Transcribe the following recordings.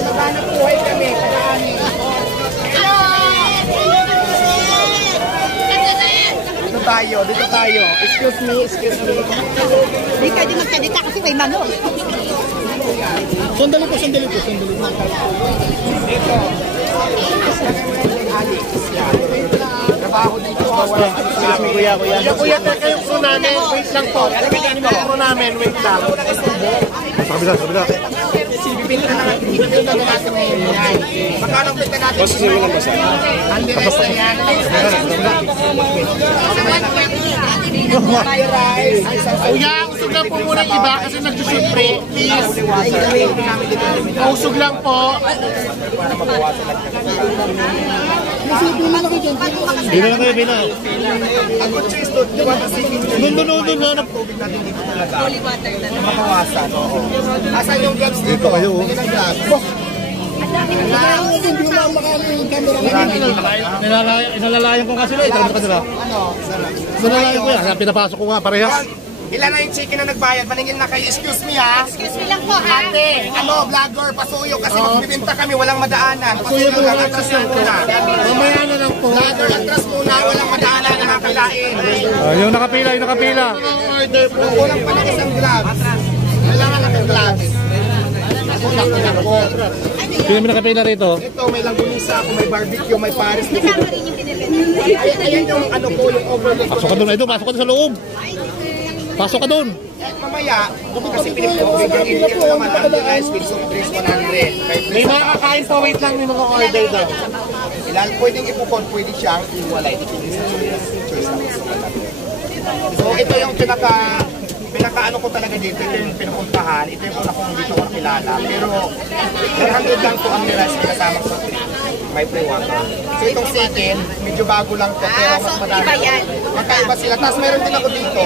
Naghanap-buhay kami, kakaani. Dito tayo. Excuse me. Hindi ka din magsalita kasi may manok. Sandali po. Dito. Alex. Trabaho dito. Excuse me, kuya. Kuya, teka yung crew namin. Wait lang po. Crew namin, wait lang. Sa kabila. Pipili na natin ngayon yan. Magkano pili natin? Basta sila lang basa. Andi rin na yan. Kuya, usog lang po muna yung iba kasi nag-shoot pre. Please. Usog lang po. Bina. Ang good choice doon. Di ba na singing doon? Doon na. Tubig natin dito talaga. Makawasan. Asan yung gloves dito? Tingin ang gloves. Inalalayan ko nga sila. Ito ka sila. Inalalayan ko yan. Pinapasok ko nga parehas. Ilan na yung chicken na nagbayad? Maningil na kayo. Excuse me ha. Excuse me lang po ha. Ate, vlogger, pasuyo kasi magbibinta kami, walang madaanan. Pasuyo lang, atras lang muna. Mamaya na lang po. Vlogger, atras muna, walang madaanan, nakakain. Yung nakapila. Walang pa ng isang gloves. Kailangan natin gloves. Sino may nakapila rito? Ito, may langgunisa ako, may barbecue, may pares. Kasama rin yung pinaganda. Ayan yung ano po, yung overload. Pasok ka doon. Pasok ka doon sa loob. Pasok ka doon. Mamaya, kasi pinipigyan ko naman ang rice with soft drinks 100. May mga kakain po. Wait lang. May mga order daw. Pwedeng ipupon, pwede siyang iwalay. Choice lang. So ito yung pinaka-ano ko talaga dito. Ito yung pinupuntahan. Ito yung una kong dito ko nakilala. Pero 100 lang po ang rice kasama sa may free water. So itong chicken, medyo bago lang to. Pero mas madami. Magkaiba sila. Tapos meron din ako dito.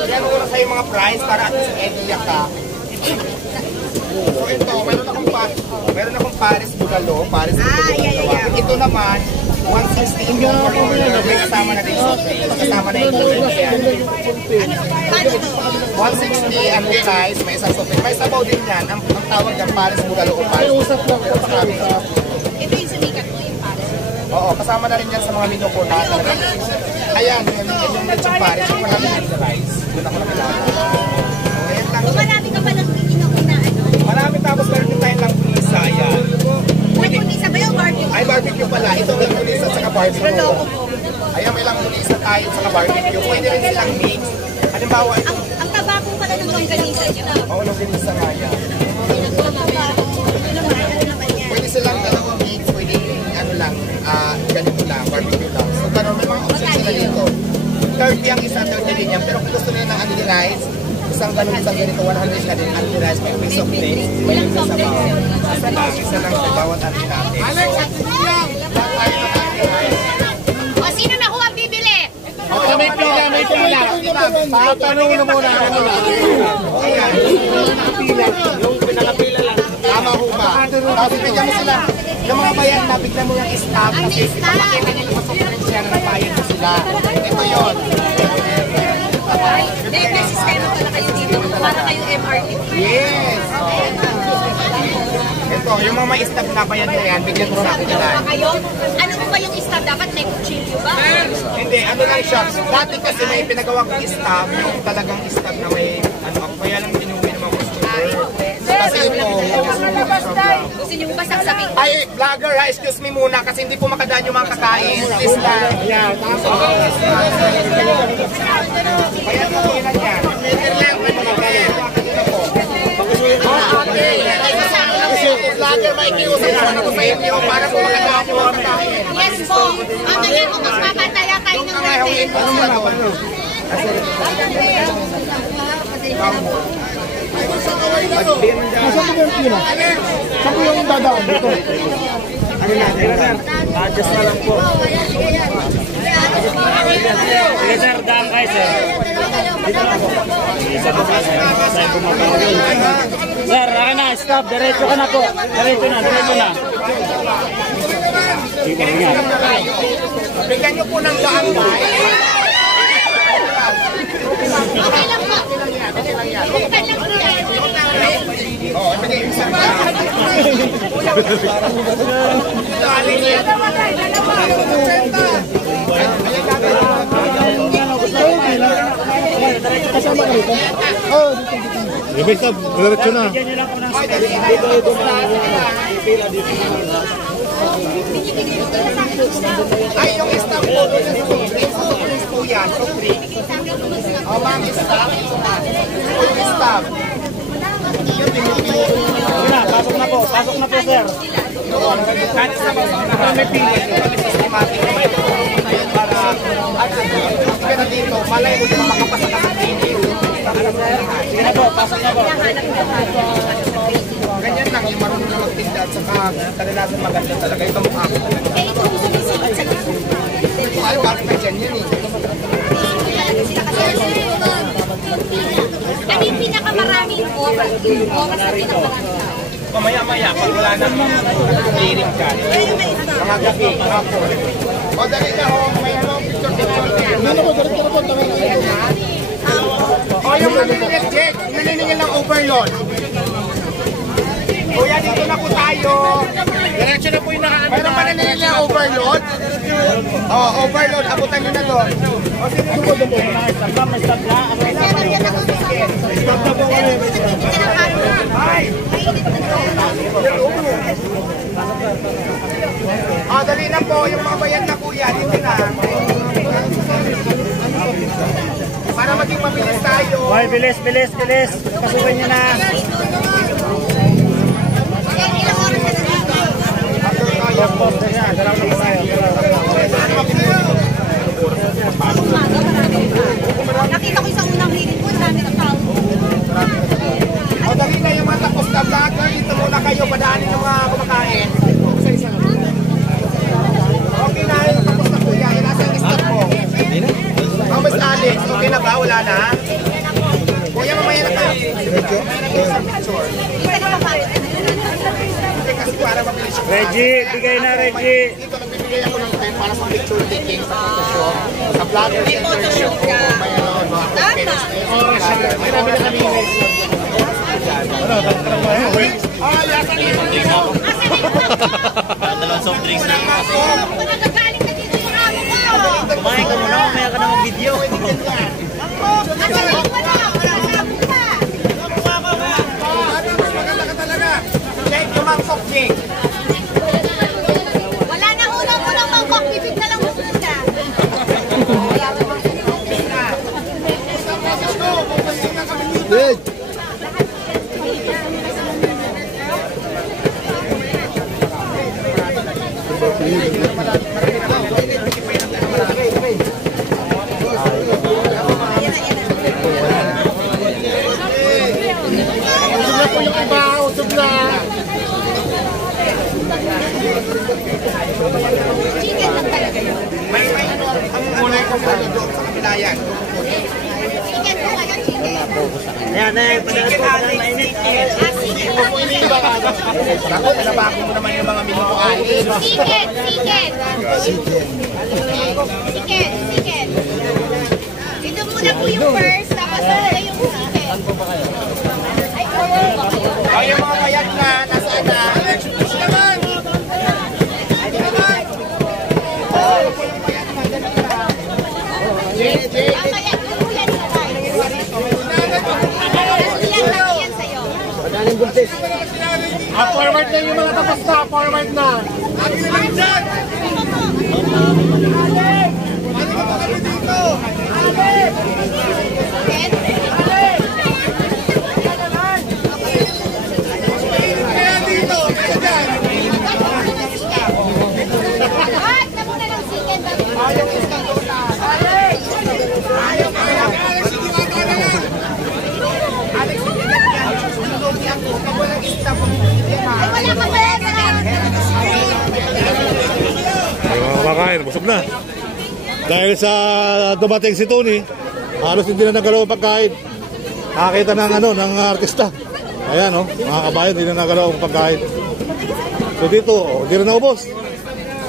Yan ko lang sa'yo mga price para at least idea ka. So ito, meron akong Paris Bugalo. Ito naman, 160 yung may kasama na din. Kasama na yung yan. 160 ang price, may isang soft. May sabaw din yan. Ang tawag yan, Paris Bugalo o Paris. Ito yung sumikat ko yung Paris. Oo, kasama na rin yan sa mga menu ko na. Ayan, yung lechong Paris, yung marami ng rice. Doon ako nakilala. Ayan lang. Marami ka pa ng na ano? Marami, tapos meron din tayong langkunisa. Ayan. Langkunisa ba yung barbecue? Ay, barbecue pala. Ito ang langkunisa at saka barbecue. Ayan, may langkunisa tayo at saka barbecue. Pwede rin silang mix. Halimbawa, ito. Ang taba po pala ng longganisa niyo. Oo, langkunisa nga yan. Pwede silang dalawang mix. Pwede ano lang, ganito lang, barbecue lang. So, ganun, may mga options sila dito. 30 ang isa, 30 din yan. Pero kung gusto nila ng unli rice, isang ganun, isang ganito, 100 ka din, unli rice, may piece of plate. Walang soft drinks. Isa lang sa bawat unli natin. Alex, O, sino na ho ang bibili? May pila. Tanong mo muna. Ayan. Yung pinakapila lang. Tama ho ba? Tapos bigyan mo sila. Yung mga bayan na, bigyan mo yung staff. Kasi papakita nila sa soft drinks yan, nabayan mo sila. Ito yun. May sistema pala kayo dito. Para kayo MRT. Yes. Ito, yung mga may staff na bayan na yan, bigyan mo sa akin nila. Ano po ba yung staff? Dapat may kutsilyo ba? Hindi, ano lang siya. Dati kasi may pinagawa kong staff, yung talagang staff na may, ano, ako kaya lang tinuwi ng mga customer. Kasi ito, Gusto niyo ba saksapin? ay, vlogger ha, excuse me muna kasi hindi po makadaan yung mga kakain. Please lang. Kaya tutuinan yan. Meter lang, may mga kaya. Vlogger, maikiusap naman ako sa inyo para po makadaan yung mga kakain. Yes po. Mamaya po mas mapataya tayo ng natin. Saan po yung pila? Saan po yung dadaan dito? Ano natin? Adjust na lang po. Sige sir, daan kayo sir. Dito lang po. Isa po kasi. Sa'yo bumabawin. Sir, akin na. Stop. Diretso ka na po. Diretso na. Sige nga. Bigyan nyo po ng daan guys. Okay lang po. Okay lang yan. Okay lang po yan. Oo, ibigay yung isang Kasama ka rito? Oo, dito. Ibig na, diretso na. Bigyan nyo lang po ng ay, yung staff po, yung po yan, o ma'am, staff, o yung staff. Pasok na po, sir. Kahit sa mga may pilit, systematic para pero dito, malay mo yung makapasa ka sa pilit. Sige na po, pasok na po. Ganyan lang, yung marunong na magtinda at saka kadalasan maganda talaga yung kamukha ko talaga. Eh, ito gusto niyo sikat sa gusto. Ito ay bakit na dyan yan eh. Ano yung pinakamaraming oras? Yung oras na pinakamarami tao? Mamaya-maya, pag wala na hiring ka. Mga gabi, hapon. O, dali na ho, may ano, picture-picture. O, yung maniningil, Jake, maniningil ng overload. Kuya, dito na po tayo. Diretso na po yung nakaano. Mayroong maniningil ng overload. O, overload, abutan nyo na doon. O, sige, May stop na. Meron yan ako sa meron po sa pinakamarami. Ay! Mainit na ito. O, dali na po, yung mga bayan na kuya, dito na. Para maging mabilis tayo. Hoy, bilis. Pasukin nyo na. Ilang oras na dito? Pop, ganyan. Salamat po tayo. Nakita ko isang unang reading po, dami ng tao. O, dali na yung mga tapos na vlogger. Dito muna kayo, padaanin yung mga kumakain. Okay na, yung tapos na kuya. Nasa yung stop mo. Oh, Miss Alex, okay na ba? Wala na? Kuya, mamaya na tayo. Mamaya na tayo sa picture. Isa na ba? Hindi kasi para mabilis yung Reggie, bigay na, Reggie. Dito nagbibigay ako ng time para sa picture taking sa photoshop. Sa vlogger internship ko. May ano, mga parents na yun. May nabi na kami oh, yata niyo. Dalawang soft drinks na. Nagagaling na dito yung amo ko. Kumain ka muna, mamaya ka na mag-video. Kasi wala amo pa. Maganda ka talaga. Jake, yung mga soft drink. Wala na unang mangkok, bibig na lang muna. Good. Usog na po yung iba, usog na. Chicken lang talaga yun. May ano, ang kulay ko sa doon sa kabila yan. Chicken po kayo, chicken. Ayan, padalas po pala mainit. Ako, nalabako mo naman yung mga minuto alis. Chicken. Ito muna po yung first, tapos muna yung chicken. Ay, O, yung mga bayad na, nasaan na? Jake. mamaya, yung yan sa tayo. Yan sa'yo. Forward na yung mga tapos na, forward na. Ay, na muna ng chicken. Ay, wala ka ba? Ay, mga kumakain, busog na. Dahil sa dumating si Tony, halos hindi na nagalaw ang pagkain. Nakakita ng ng artista. Ayan mga kabayan, hindi na nagalaw ang pagkain. So dito, hindi na naubos.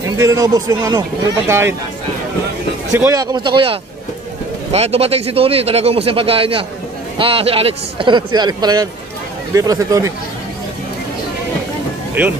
Hindi na naubos yung yung pagkain. Si Kuya, kumusta Kuya? Kahit dumating si Tony, talagang gusto yung pagkain niya. Si Alex. Si Alex pala yan. Hindi pala si Tony. Ayun.